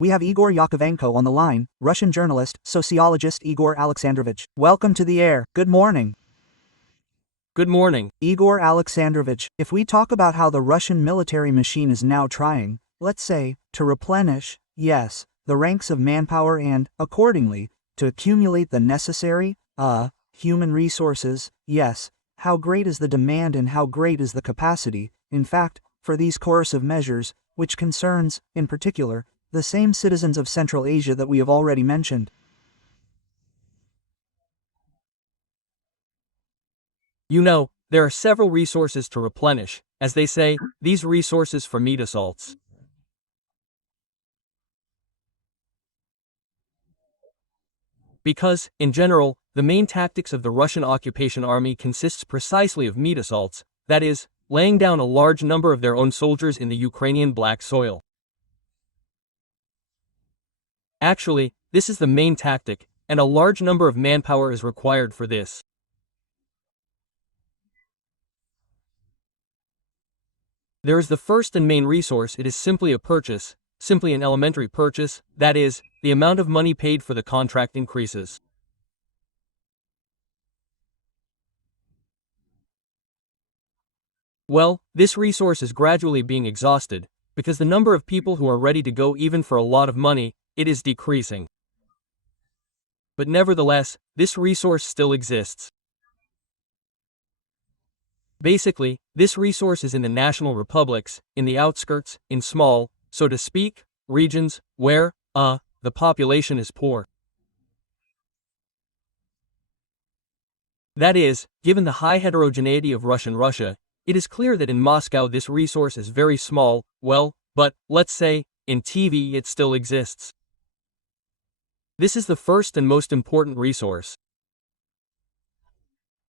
We have Igor Yakovenko on the line, Russian journalist, sociologist Igor Alexandrovich. Welcome to the air. Good morning. Good morning. Igor Alexandrovich, if we talk about how the Russian military machine is now trying, let's say, to replenish, yes, the ranks of manpower and, accordingly, to accumulate the necessary, human resources, yes, how great is the demand and how great is the capacity, in fact, for these coercive measures, which concerns, in particular, the same citizens of Central Asia that we have already mentioned. You know, there are several resources to replenish, as they say, these resources for meat assaults. Because, in general, the main tactics of the Russian occupation army consists precisely of meat assaults, that is, laying down a large number of their own soldiers in the Ukrainian black soil. Actually, this is the main tactic, and a large number of manpower is required for this. There is the first and main resource. It is simply a purchase, simply an elementary purchase, that is, the amount of money paid for the contract increases. Well, this resource is gradually being exhausted, because the number of people who are ready to go even for a lot of money, it is decreasing. But nevertheless, this resource still exists. Basically, this resource is in the national republics, in the outskirts, in small, so to speak, regions, where, the population is poor. That is, given the high heterogeneity of Russian Russia, it is clear that in Moscow this resource is very small, well, but, let's say, in TV it still exists. This is the first and most important resource.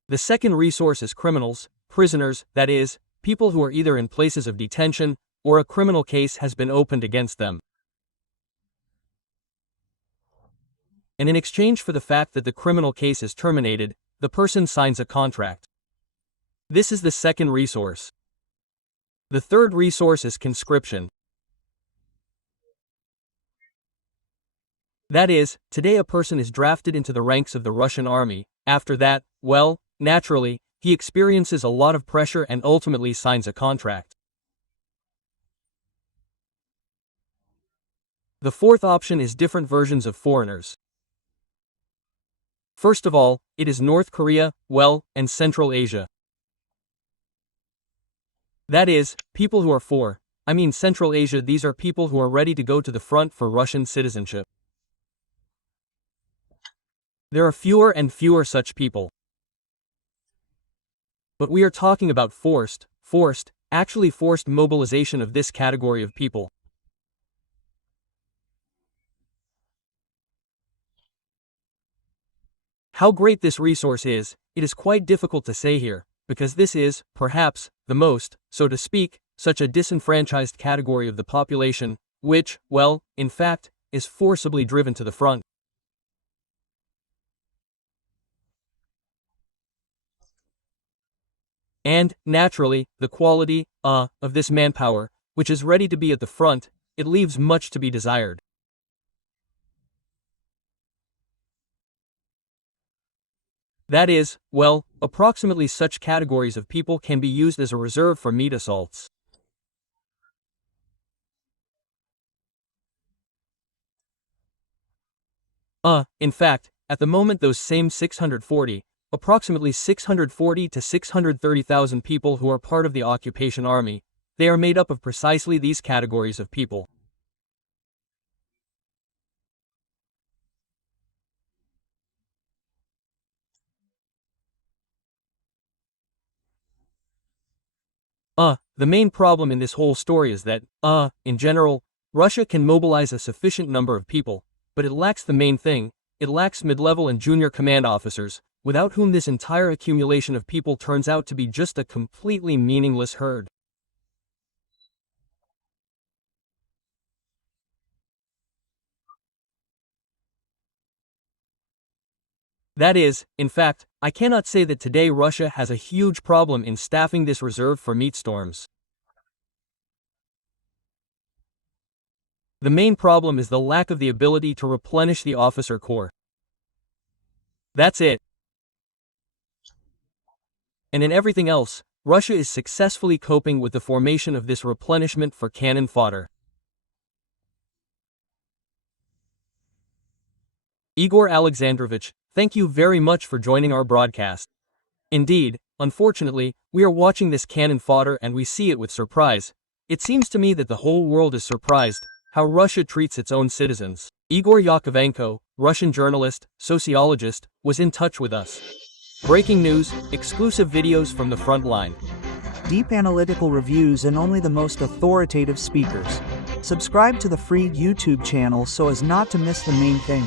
The second resource is criminals, prisoners, that is, people who are either in places of detention, or a criminal case has been opened against them. And in exchange for the fact that the criminal case is terminated, the person signs a contract. This is the second resource. The third resource is conscription. That is, today a person is drafted into the ranks of the Russian army. After that, well, naturally, he experiences a lot of pressure and ultimately signs a contract. The fourth option is different versions of foreigners. First of all, it is North Korea, well, and Central Asia. That is, people who are Central Asia. These are people who are ready to go to the front for Russian citizenship. There are fewer and fewer such people. But we are talking about forced mobilization of this category of people. How great this resource is, it is quite difficult to say here, because this is, perhaps, the most, so to speak, such a disenfranchised category of the population, which, well, in fact, is forcibly driven to the front. And, naturally, the quality, of this manpower, which is ready to be at the front, it leaves much to be desired. That is, well, approximately such categories of people can be used as a reserve for meat assaults. In fact, at the moment those same approximately 640 to 630,000 people who are part of the occupation army, they are made up of precisely these categories of people. The main problem in this whole story is that, in general, Russia can mobilize a sufficient number of people, but it lacks the main thing, it lacks mid-level and junior command officers, without whom this entire accumulation of people turns out to be just a completely meaningless herd. That is, in fact, I cannot say that today Russia has a huge problem in staffing this reserve for meat storms. The main problem is the lack of the ability to replenish the officer corps. That's it. And in everything else, Russia is successfully coping with the formation of this replenishment for cannon fodder. Igor Alexandrovich, thank you very much for joining our broadcast. Indeed, unfortunately, we are watching this cannon fodder and we see it with surprise. It seems to me that the whole world is surprised how Russia treats its own citizens. Igor Yakovenko, Russian journalist, sociologist, was in touch with us. Breaking news, exclusive videos from the front line. Deep analytical reviews and only the most authoritative speakers. Subscribe to the free YouTube channel so as not to miss the main thing.